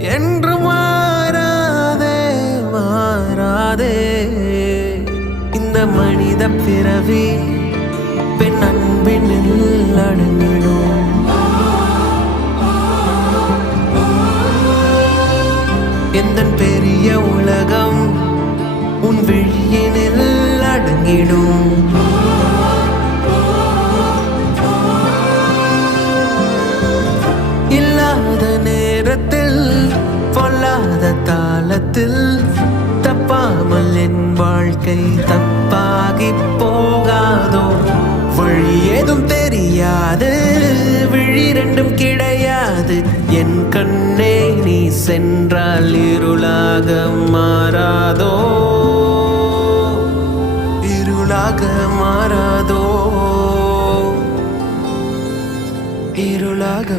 என்று மாறாதே மாறாதே இந்த மனித பிறவி பெண் அன்பினில் அடங்கிடும். எந்தன் பெரிய உலகம் உன் விழியினில் அடங்கிடும். இல்லாத நேரத்தில் பொல்லாத தாளத்தில் தப்பாமல் என் வாழ்க்கை தப்பாகி போகாதோ. வழி ஏதும் தெரியாது, விழி ரெண்டும் கிடையாது. என் கண்ணே நீ சென்றால் இருளாக மாறாதோ, இருளாக மாறாதோ, இருளாக